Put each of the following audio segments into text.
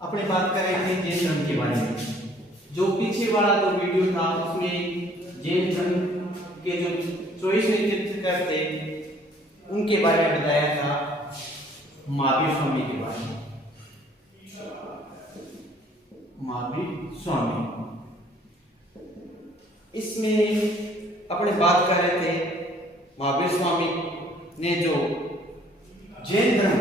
अपने बात कर रहे थे जैन धर्म के बारे में। जो पीछे वाला जो वीडियो था उसमें जैन धर्म के जो 24 तीर्थंकर थे उनके बारे में बताया था, महावीर स्वामी के बारे में। महावीर स्वामी इसमें अपने बात कर रहे थे, महावीर स्वामी ने जो जैन धर्म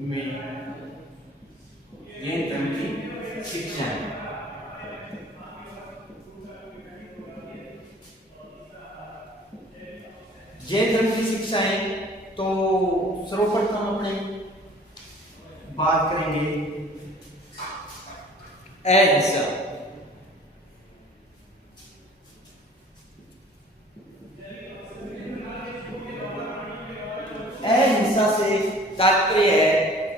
में जैन धर्म की शिक्षाएं, जैन धर्म की शिक्षाएं, तो सर्वप्रथम अपने बात करेंगे अहिंसा। अहिंसा से तात्पर्य है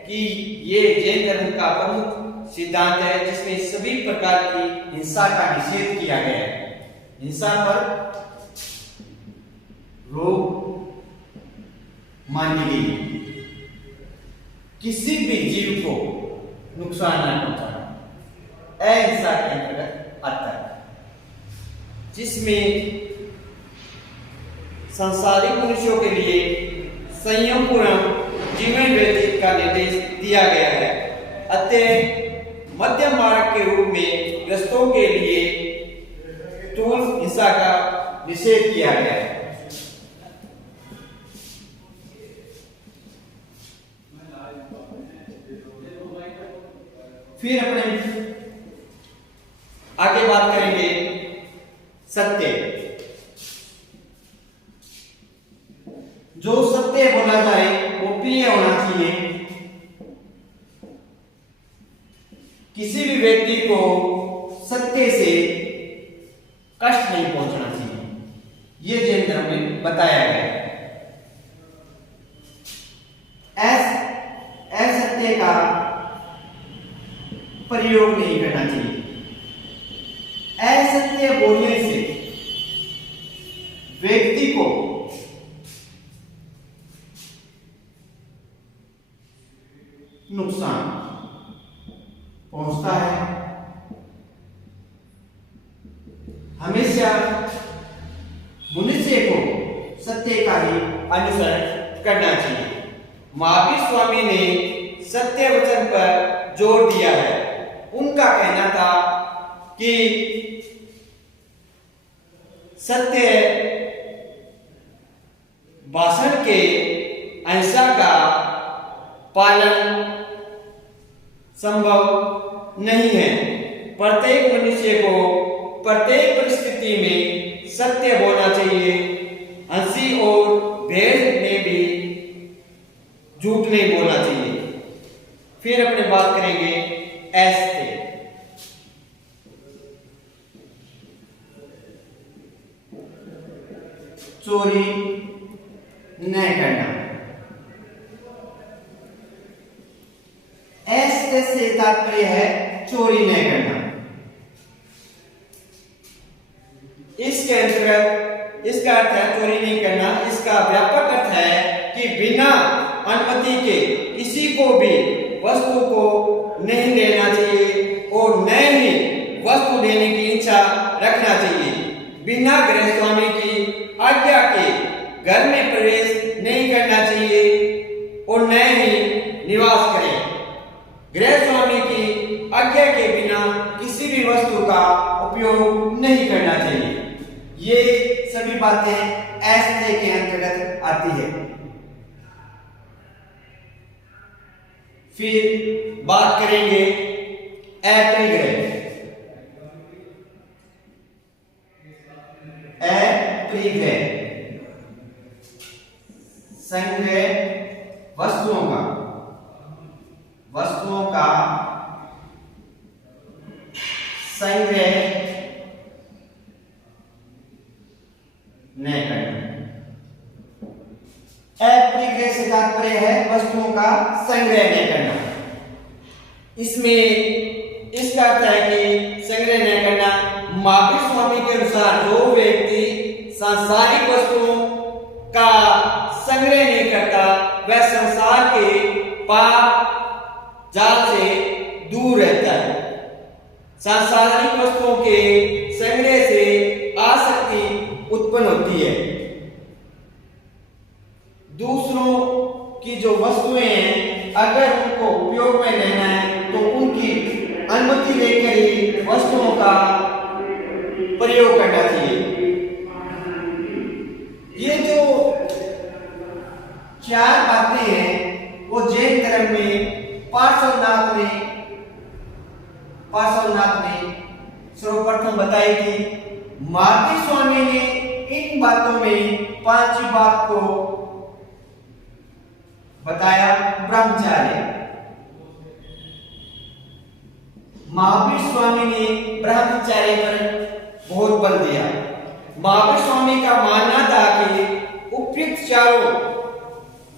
कि ये जैन धर्म का प्रमुख सिद्धांत है, जिसमें सभी प्रकार की हिंसा का निषेध किया गया है। हिंसा पर रोक मानी गई है, किसी भी जीव को नुकसान न पहुंचाना अहिंसा के अंतर्गत आता है, जिसमें सांसारिक मनुष्यों के लिए संयमपूर्ण जीवन व्यतीत का निर्देश दिया गया है। अतः मध्यम मार्ग के रूप में ग्रस्तों के लिए स्थूल हिंसा का निषेध किया गया है। फिर अपने आगे बात करेंगे सत्य। जो सत्य बोला जाए वो प्रिय होना चाहिए, किसी भी व्यक्ति को सत्य से कष्ट नहीं पहुंचना चाहिए, ये जैन धर्म में बताया गया है। असत्य का प्रयोग नहीं करना चाहिए। असत्य बोलने से व्यक्ति को नुकसान पहुंचता है। हमेशा मनुष्य को सत्य का ही अनुसरण करना चाहिए। महावीर स्वामी ने सत्य वचन पर जोर दिया है। उनका कहना था कि सत्य भाषण के अहिंसा का पालन संभव नहीं है। प्रत्येक मनुष्य को प्रत्येक परिस्थिति में सत्य बोलना चाहिए। हंसी और भेड़ में भी झूठ नहीं बोलना चाहिए। फिर अपने बात करेंगे ऐसे चोरी न करना। ऐसे से तात्पर्य है चोरी न करना। इसके अंतर्गत इसका अर्थ है चोरी नहीं करना। इसका व्यापक अर्थ है कि बिना अनुमति के किसी को भी वस्तु को नहीं देना चाहिए और न ही वस्तु देने की इच्छा रखना चाहिए। बिना गृह स्वामी की आज्ञा के घर में प्रवेश नहीं करना चाहिए और न ही निवास करें। गृह स्वामी की आज्ञा के बिना किसी भी वस्तु का उपयोग नहीं करना चाहिए। ये सभी बातें ऐसे के अंतर्गत आती है। फिर बात करेंगे अपरिग्रह। अपरिग्रह संग्रह वस्तुओं का संग्रह नहीं करना। अपरिग्रह से तात्पर्य है वस्तुओं का संग्रह नहीं करना। इसमें इसका अर्थ है कि संग्रह नहीं करना। महावीर स्वामी के अनुसार जो व्यक्ति सांसारिक वस्तुओं का संग्रह नहीं करता वह संसार के पाप जाल से दूर रहता है। सांसारिक वस्तुओं के संग्रह से आसक्ति उत्पन्न होती है। दूसरों की जो वस्तुएं हैं, अगर उनको उपयोग में लेना है तो उनकी अनुमति लेकर ही वस्तुओं का प्रयोग करना चाहिए। ये जो चार बातें हैं वो जैन धर्म में पार्श्वनाथ ने सर्वप्रथम बताई थी। महावीर स्वामी ने इन बातों में पांचवी बात को बताया, ब्रह्मचर्य। महावीर स्वामी ने ब्रह्मचर्य पर बहुत बल दिया। महावीर स्वामी का मानना था कि उपयुक्त चारों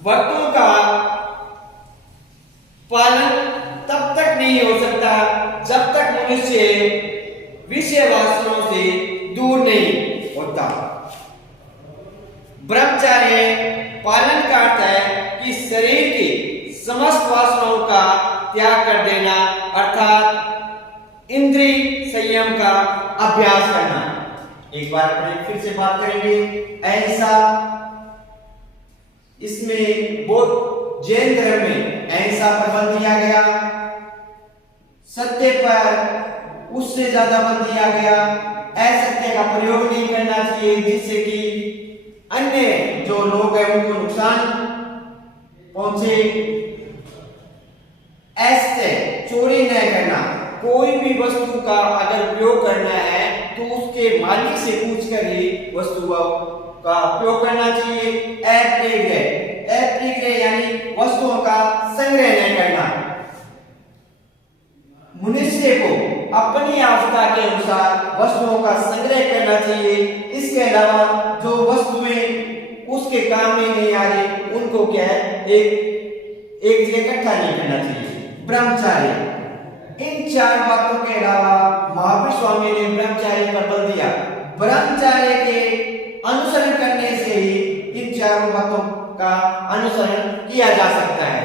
व्रतों का पालन तब तक नहीं हो सकता जब तक मनुष्य विषय वासनाओं से दूर नहीं होता। ब्रह्मचर्य पालन का अर्थ है कि शरीर की समस्त वासनाओं का त्याग कर देना, अर्थात इंद्रिय संयम का अभ्यास करना। एक बार फिर से बात करेंगे अहिंसा। इसमें बहुत जैन धर्म में अहिंसा पर बल दिया गया, सत्य पर उससे ज्यादा बल दिया गया। असत्य का प्रयोग नहीं करना चाहिए जिससे कि अन्य जो लोग हैं उनको नुकसान पहुंचे। ऐसे चोरी न करना, कोई भी वस्तु का अगर उपयोग करना है तो उसके मालिक से पूछकर ही वस्तु का उपयोग करना चाहिए। अप्रिग्रह यानी वस्तुओं का संग्रह नहीं करना। मनुष्य को अपनी आवश्यकता के अनुसार वस्तुओं का संग्रह करना चाहिए। इसके अलावा जो वस्तुएं उसके काम में नहीं आ रही उनको क्या है एक जगह इकट्ठा नहीं करना चाहिए। ब्रह्मचर्य, इन चार बातों के अलावा महावीर स्वामी ने ब्रह्मचर्य पर बल दिया। ब्रह्मचर्य के अनुसरण करने से ही इन चारों बातों का अनुसरण किया जा सकता है।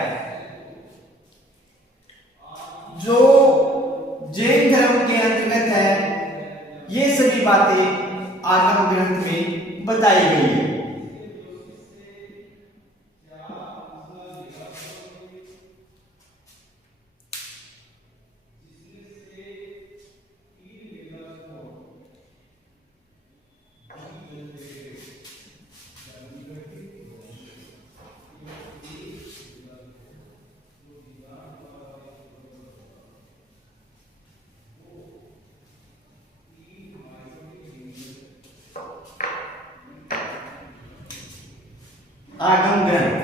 जो जैन धर्म के अंतर्गत है ये सभी बातें आगम ग्रंथ में बताई गई है। आगम ग्रंथ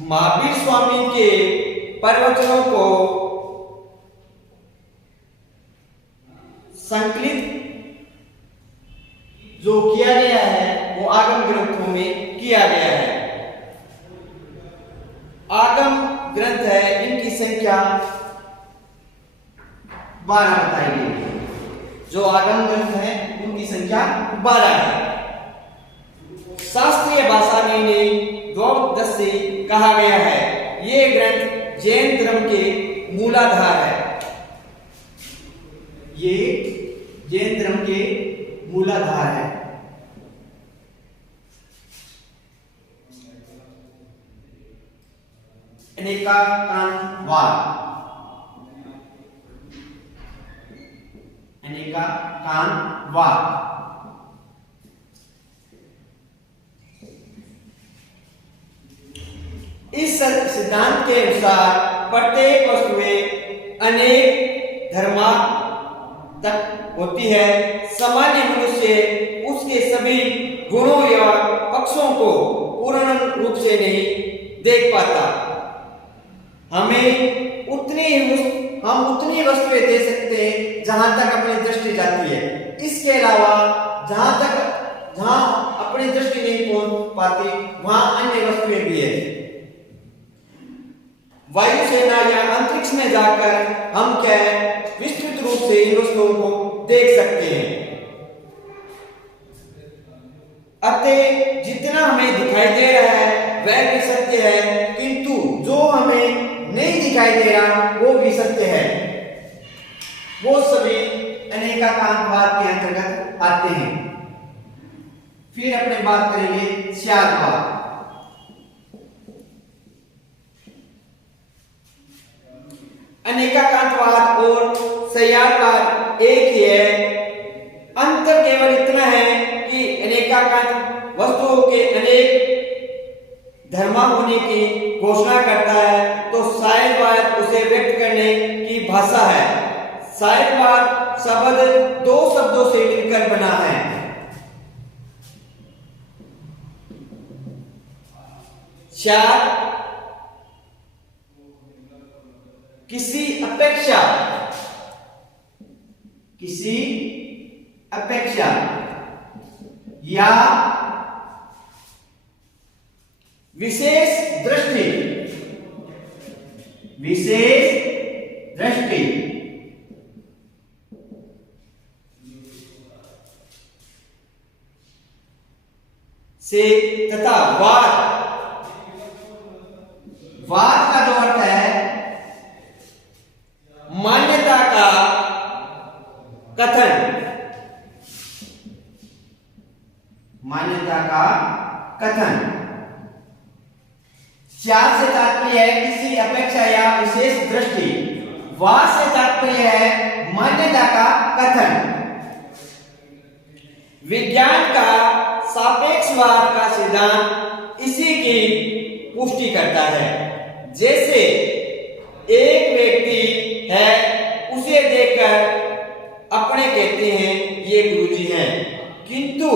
महावीर स्वामी के प्रवचनों को संकलित जो किया गया है वो आगम ग्रंथों में किया गया है। आगम ग्रंथ है, इनकी संख्या 12 बताई गई। जो आगम ग्रंथ है उनकी संख्या 12 है। शास्त्रीय भाषा में इन्हें द्वादश से कहा गया है। ये ग्रंथ जैन धर्म के मूलाधार है। ये जैन धर्म के मूलाधार है। कानवाद इस सिद्धांत के अनुसार प्रत्येक वस्तु में अनेक धर्मात्मक होती है। सामान्य मनुष्य उसके सभी गुणों या पक्षों को पूर्ण रूप से नहीं देख पाता। हम उतनी वस्तुएं दे सकते हैं जहां तक अपनी दृष्टि जाती है। इसके अलावा जहां अपनी दृष्टि नहीं पहुंच पाती वहां अन्य वस्तुएं भी है। वायुसेना या अंतरिक्ष में जाकर हम क्या है विस्तृत रूप से इन वस्तुओं को देख सकते हैं। अतः जितना हमें दिखाई दे रहा है वह भी सत्य है, किंतु जो हमें नहीं दिखाई दे रहा वो भी सत्य है। वो सभी अनेकांतवाद के अंतर्गत आते हैं। फिर अपने बात करेंगे स्यादवाद। अनेकांतवाद और स्यादवाद एक ही है। अंतर केवल इतना है कि अनेकांत वस्तुओं के अनेक धर्म होने की घोषणा करता है, तो स्यादवाद उसे व्यक्त करने की भाषा है। स्यादवाद शब्द दो शब्दों से मिलकर बना है। स्याद किसी अपेक्षा या विशेष दृष्टि से तथा वाद का जो अर्थ है मान्यता का कथन। स्याद से तात्पर्य है किसी अपेक्षा या विशेष दृष्टि, वाद से तात्पर्य है मान्यता का कथन। विज्ञान का सापेक्षवाद का सिद्धांत इसी की पुष्टि करता है। जैसे एक व्यक्ति है, उसे देखकर अपने कहते हैं ये गुरुजी हैं, किंतु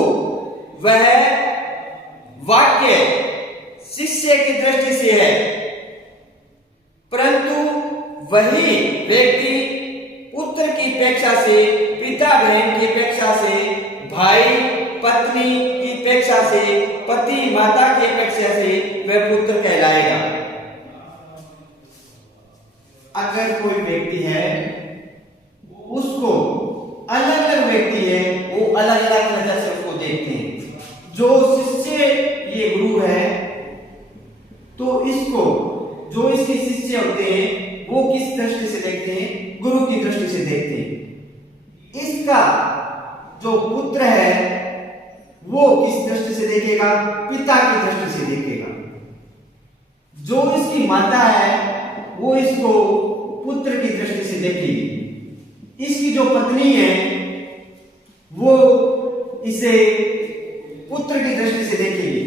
वह वाक्य शिष्य की दृष्टि से है, परंतु वही व्यक्ति पुत्र की अपेक्षा से, पिता बहन की अपेक्षा से, भाई पत्नी की अपेक्षा से, पति माता की अपेक्षा से वह पुत्र कहलाएगा। अगर कोई व्यक्ति है, उसको अलग अलग व्यक्ति है, वो अलग अलग नजर से उसको देखते हैं। जो शिष्य ये गुरु है, तो इसको जो इसके शिष्य होते हैं वो किस दृष्टि से देखते हैं? गुरु की दृष्टि से देखते हैं। इसका जो पुत्र है वो किस दृष्टि से देखेगा? पिता की दृष्टि से देखेगा। जो इसकी माता है वो इसको पुत्र की दृष्टि से देखेगी। इसकी जो पत्नी है वो इसे पुत्र की दृष्टि से देखेगी।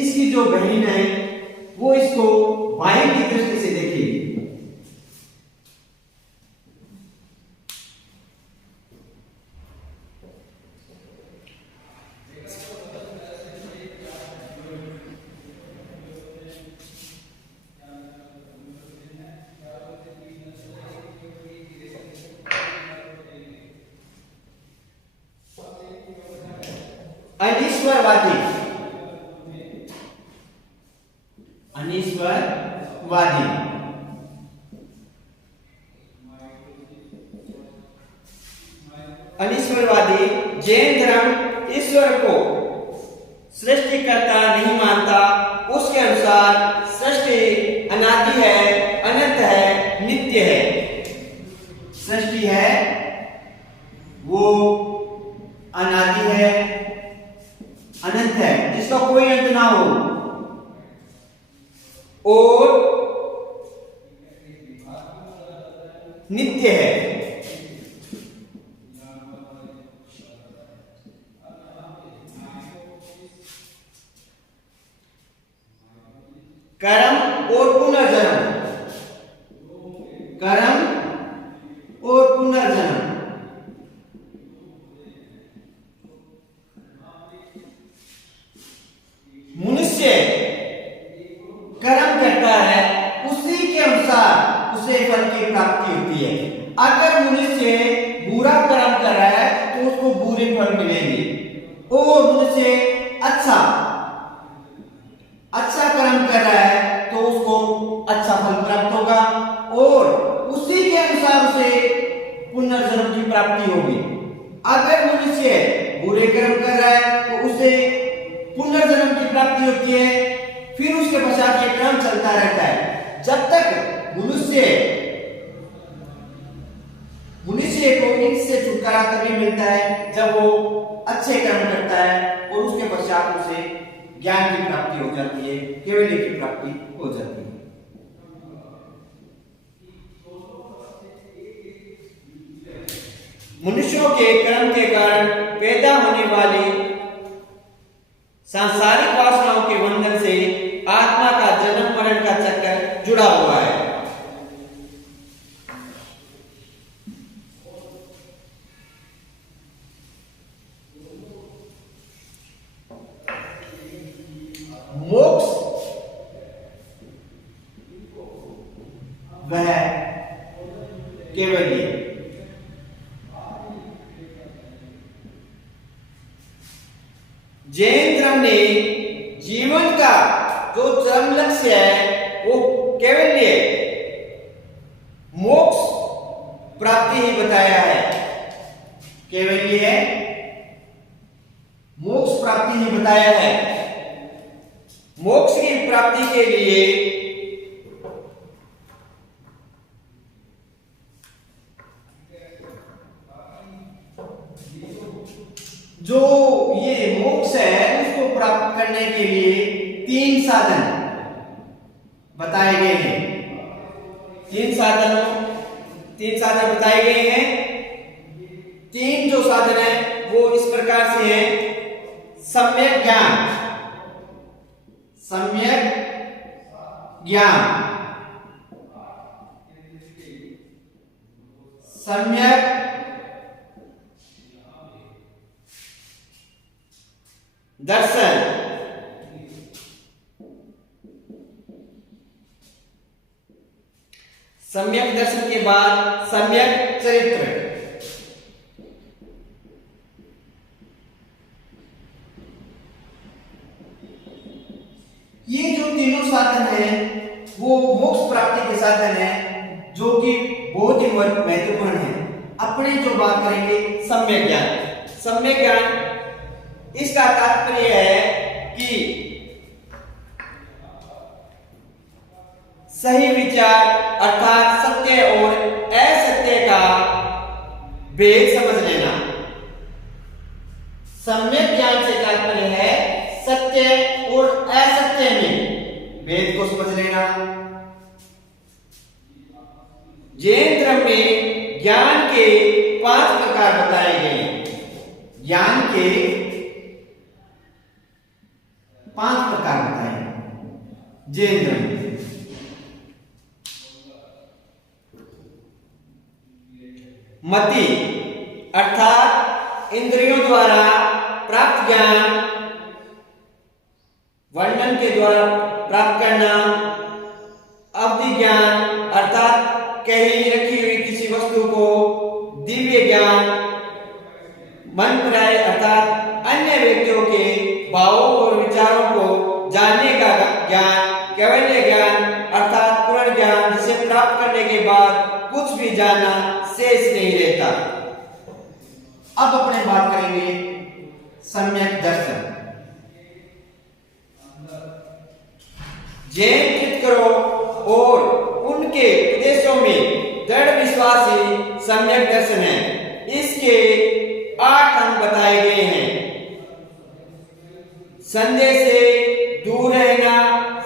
इसकी जो बहन है वो इसको भाई की दृष्टि से देखेगी। अनीश्वरवादी जैन धर्म ईश्वर को सृष्टिकर्ता नहीं मानता। उसके अनुसार सृष्टि अनादि है, अनंत है, नित्य है। सृष्टि है वो अनादि है, अनंत है, जिसका कोई अंत ना हो, और नित्य है। कर्म और पुनर्जन्म, कर्म और पुनर्जन्म। मनुष्य कर्म करता है, उसी के अनुसार उसे फल की प्राप्ति होती है। अगर मनुष्य बुरा कर्म कर रहा है तो उसको बुरे फल मिलेंगे, और मनुष्य अच्छा कर्म कर रहा है तो उसको अच्छा फल प्राप्त होगा, और उसी के अनुसार उसे पुनर्जन्म की प्राप्ति होगी। अगर मनुष्य बुरे कर्म कर रहा है तो उसे पुनर्जन्म की प्राप्ति होती है, फिर उसके पश्चात ये क्रम चलता रहता है जब तक मनुष्य को इनसे छुटकारा तभी मिलता है जब वो अच्छे कर्म करता है और उसके पश्चात उसे ज्ञान की प्राप्ति हो जाती है, केवल्य की प्राप्ति हो जाती है। मनुष्यों के कर्म के कारण पैदा होने वाली सांसारिक वासनाओं के बंधन से आत्मा का जन्म मरण का चक्कर जुड़ा हुआ है। मोक्ष वह केवल जैन धर्म ने जीवन का जो चरम लक्ष्य है वो केवल मोक्ष प्राप्ति ही बताया है। केवल मोक्ष प्राप्ति ही बताया है। मोक्ष की प्राप्ति के लिए जो ये मोक्ष है उसको प्राप्त करने के लिए तीन साधन बताए गए हैं। तीन साधन बताए गए हैं। तीन जो साधन है वो इस प्रकार से हैं। सम्यक ज्ञान, सम्यक दर्शन, सम्यक दर्शन के बाद सम्यक चरित्र। ये जो तीनों साधन हैं वो मोक्ष प्राप्ति के साधन हैं जो कि बहुत ही महत्वपूर्ण है। अपने जो बात करेंगे सम्यक ज्ञान। सम्यक ज्ञान इसका तात्पर्य है कि सही विचार अर्थात सत्य और असत्य का भेद समझ लेना। सम्यक ज्ञान से तात्पर्य है सत्य और असत्य में भेद को समझ लेना। जैन धर्म में ज्ञान के 5 प्रकार बताए गए हैं। ज्ञान के 5 प्रकार बताए जैन धर्म में। मति अर्थात इंद्रियों द्वारा प्राप्त ज्ञान, वर्णन के द्वारा प्राप्त करना। अवधि ज्ञान अर्थात कहीं रखी हुई किसी वस्तु को दिव्य ज्ञान। मन प्राय अर्थात अन्य व्यक्तियों के भावों और विचारों को जानने का ज्ञान। कैवल्य ज्ञान अर्थात पूर्ण ज्ञान जिसे प्राप्त करने के बाद कुछ भी जानना शेष नहीं रहता। अब अपने बात करेंगे सम्यक दर्शन। जैन तीर्थंकरों और उनके उपदेशों में दृढ़ विश्वास ही सम्यक दर्शन है। इसके 8 अंग बताए गए हैं। संदेह से दूर रहना,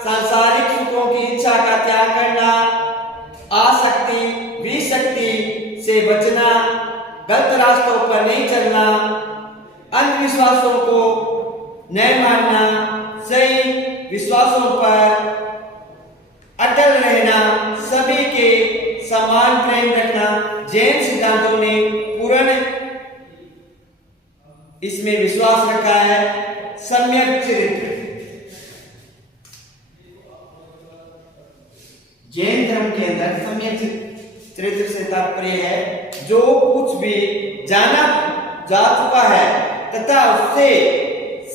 सांसारिक सुखों की इच्छा का त्याग करना, आसक्ति विशक्ति से बचना, गलत रास्तों पर नहीं चलना, अंधविश्वासों को न मानना, सही विश्वासों पर अटल रहना, सभी के समान प्रेम रखना। जैन सिद्धांतों ने पूर्ण इसमें विश्वास रखा है। सम्यक चरित्र जैन धर्म के अंदर सम्यक चरित्र से तात्पर्य है जो कुछ भी जाना जा चुका है तथा उससे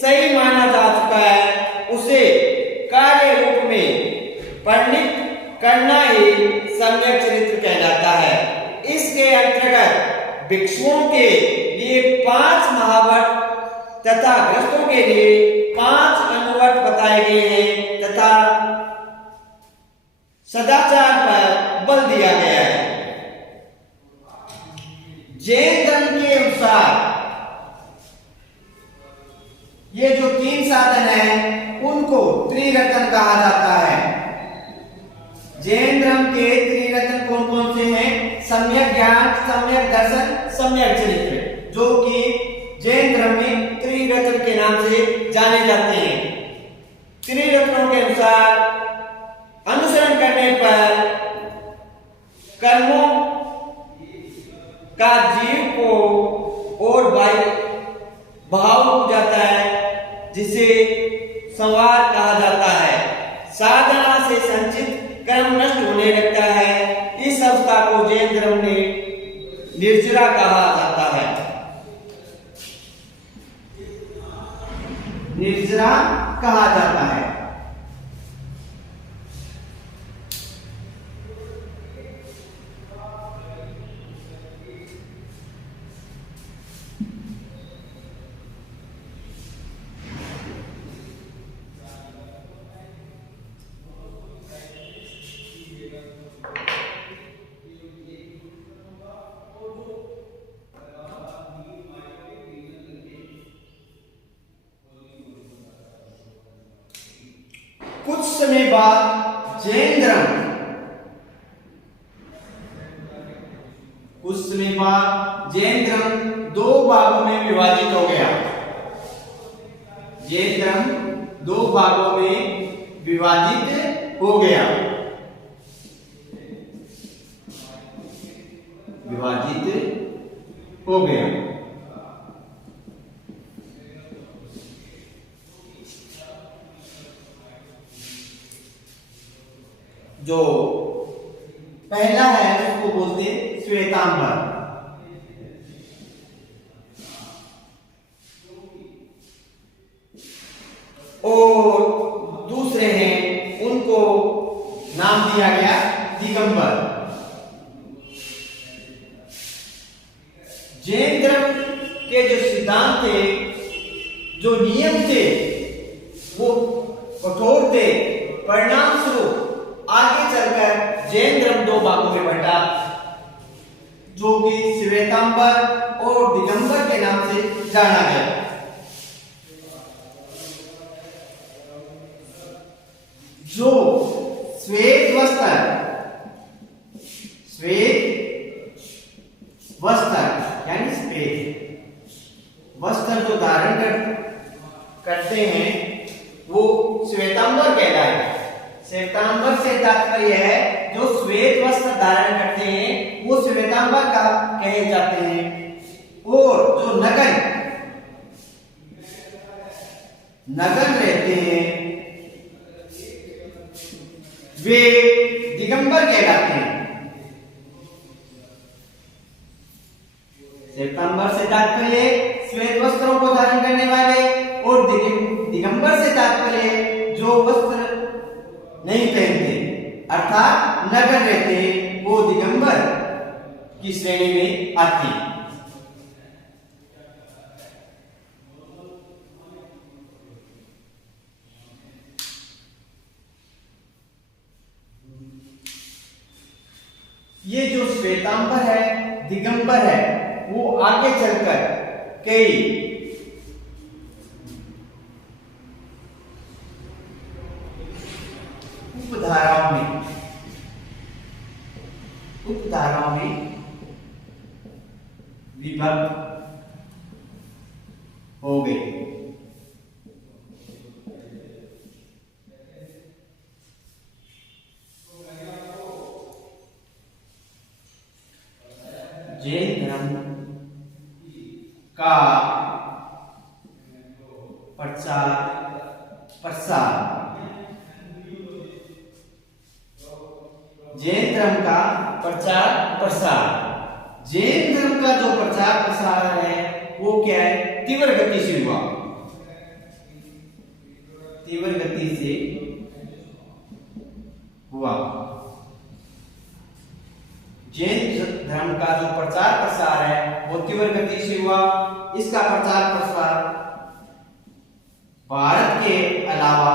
सही माना जा चुका है उसे कार्य रूप में परिणित करना ही सम्यक चरित्र कहलाता है। इसके अंतर्गत भिक्षुओं के लिए 5 महावट तथा ग्रस्तों के लिए 5 अनुवट बताए गए हैं तथा सदाचार पर बल दिया गया है। जैन धर्म के अनुसार ये जो 3 साधन है उनको त्रिरत्न कहा जाता है। जैन धर्म के त्रिरत्न कौन कौन से हैं? सम्यक ज्ञान, सम्यक दर्शन, सम्यक चरित्र, जो कि जैन धर्म में त्रिरत्न के नाम से जाने जाते हैं। त्रिरत्नों के अनुसार अनुसरण करने पर कर्मों का जीव को और भाव हो जाता है, जिसे संवाद कहा जाता है। साधना से संचित कर्म नष्ट होने लगता है। इस अवस्था को जैन धर्म में निर्जरा कहा जाता है। निर्जरा कहा जाता है। कुछ समय बाद जैन धर्म दो भागों में विभाजित हो गया। जैन धर्म 2 भागों में विभाजित हो गया। जो पहला है उसको बोलते हैं श्वेतांबर, और दूसरे हैं उनको नाम दिया गया दिगंबर। जैन धर्म के जो सिद्धांत थे, जो नियम थे, वो कठोर थे। परिणाम स्वरूप आगे चलकर जैन धर्म 2 भागों में बंटा, जो कि श्वेतांबर और दिगंबर के नाम से जाना गया। जो श्वेत वस्त्र यानी श्वेत वस्त्र जो धारण करते हैं वो श्वेतांबर कहलाएगा। श्वेतांबर से तात्पर्य है जो श्वेत वस्त्र धारण करते हैं वो श्वेतांबर का कहे जाते हैं। और जो नगन रहते हैं वे दिगंबर कहलाते हैं। श्वेतांबर से तात्पर्य श्वेत वस्त्रों को धारण करने वाले, और दिगंबर से तात्पर्य जो वस्त्र नहीं पहनते अर्थात नगन रहते हैं, वो दिगंबर की श्रेणी में आती है। ये जो श्वेतांबर है, दिगंबर है, वो आगे चलकर कई उपधाराओं में विभक्त हो गए। जैन धर्म का प्रसार जैन धर्म का प्रचार प्रसार जैन धर्म का जो प्रचार प्रसार है वो क्या है, तीव्र गति से हुआ। तीव्र गति से हुआ। जैन धर्म का जो प्रचार प्रसार है वो तीव्र गति से हुआ। इसका प्रचार प्रसार भारत के अलावा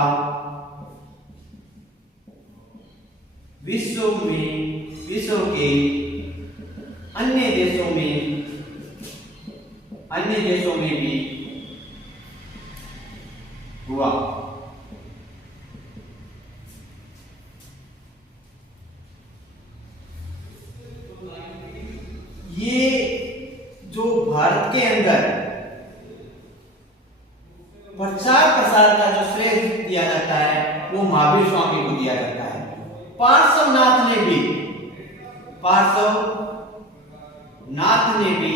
विश्व के अन्य देशों में भी हुआ। ये जो भारत के अंदर प्रचार प्रसार का जो श्रेय दिया जाता है वो महावीर स्वामी को दिया जाता है। पार्श्वनाथ ने भी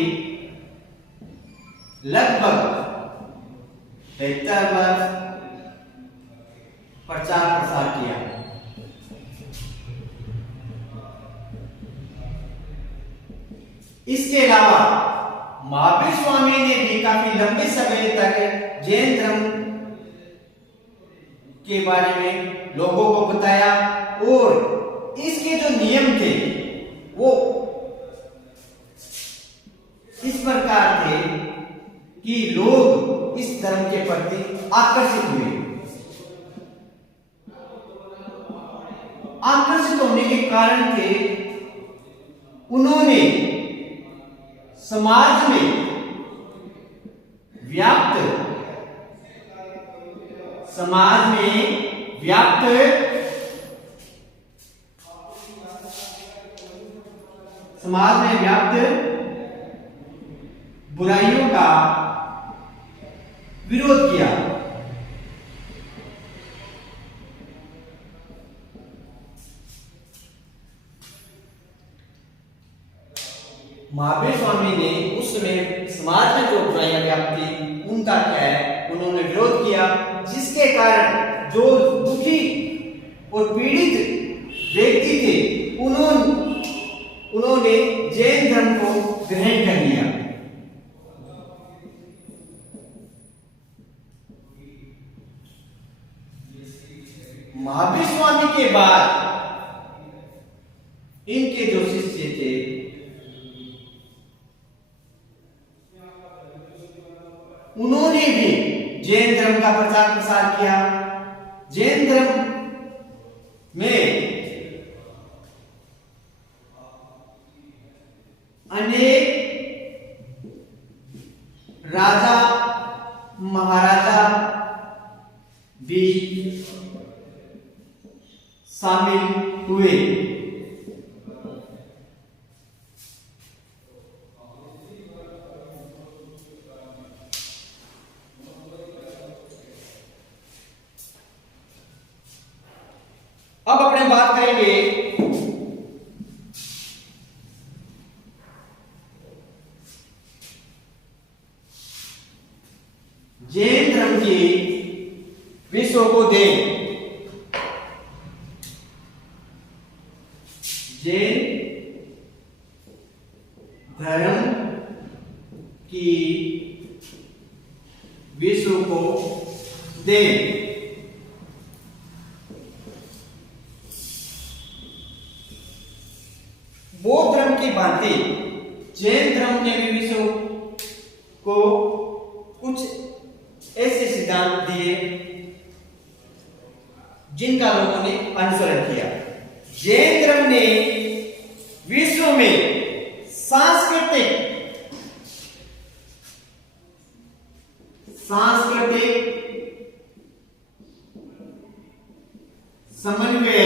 लगभग 73 वर्ष प्रचार प्रसार किया। इसके अलावा महावीर स्वामी ने भी काफी लंबे समय तक जैन धर्म के बारे में लोगों को बताया और इसके जो नियम थे वो इस प्रकार थे कि लोग इस धर्म के प्रति आकर्षित हुए। आकर्षित होने के कारण थे उन्होंने समाज में व्याप्त बुराइयों का विरोध किया। महावीर स्वामी ने उस समय समाज में जो बुराइयां व्याप्त थी उनका क्या है उन्होंने विरोध किया, जिसके कारण जो दुखी और पीड़ित व्यक्ति थे उन्होंने जैन धर्म को ग्रहण कर लिया। महावीर स्वामी के बाद इनके जो शिष्य थे उन्होंने भी जैन धर्म का प्रचार प्रसार किया। जैन धर्म में अनेक राजा महाराजा भी शामिल हुए। अब अपने बात करेंगे जैन धर्म की विश्व को देन। जैन धर्म की विश्व को देन। बौद्ध धर्म की भांति जैन धर्म ने भी विश्व को कुछ ऐसे सिद्धांत दिए जिनका लोगों ने अनुसरण किया। जैन धर्म ने विश्व में सांस्कृतिक समन्वय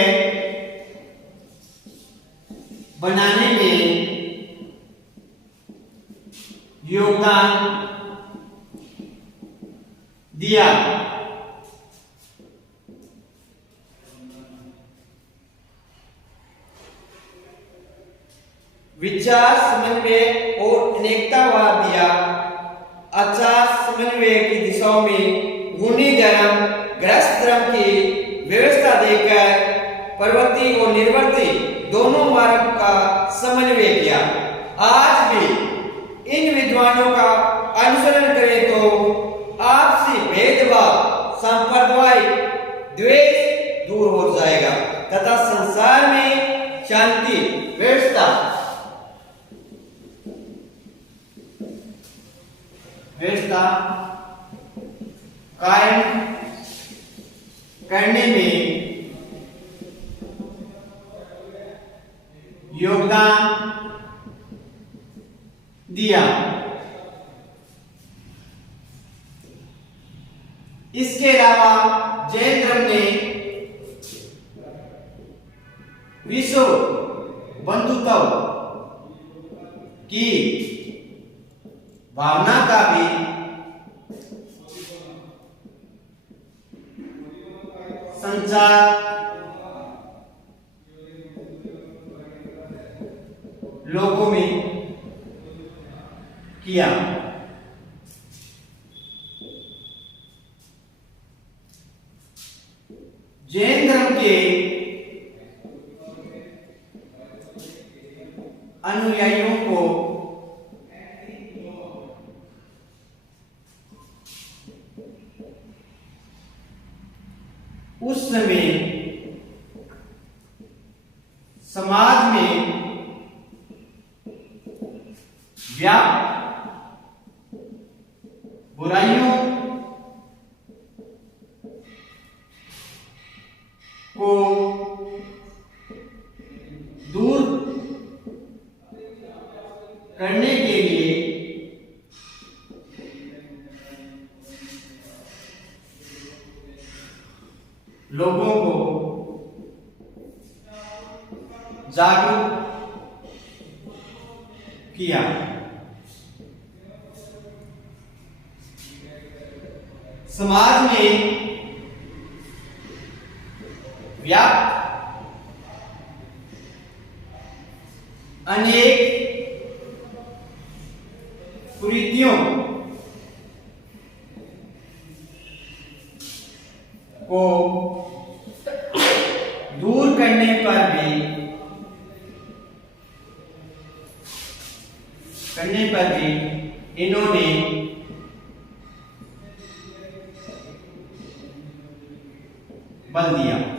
बनाने में योगदान दिया। विचार समन्वय और अनेकतावाद दिया। आचार समन्वय की दिशाओं में गुणी धर्म गृहस्थ धर्म की व्यवस्था देकर प्रवृत्ति और निवृत्ति दोनों मार्ग का समन्वय किया। आज भी इन विद्वानों का अनुसरण करें तो आपसी भेदभाव सांप्रदायिक द्वेष दूर हो जाएगा तथा संसार में शांति व्यवस्था व्यवस्था कायम करने में योगदान दिया। इसके अलावा जैन धर्म ने विश्व बंधुत्व की भावना का भी संचार लोगों में किया। जैन धर्म के अनुयायियों को उस समय समाज में बुराइयों को दूर करने के लिए लोगों को जागरूक किया। समाज में व्याप्त अनेक कुरीतियों को दूर करने पर भी इन्होंने बल दिया।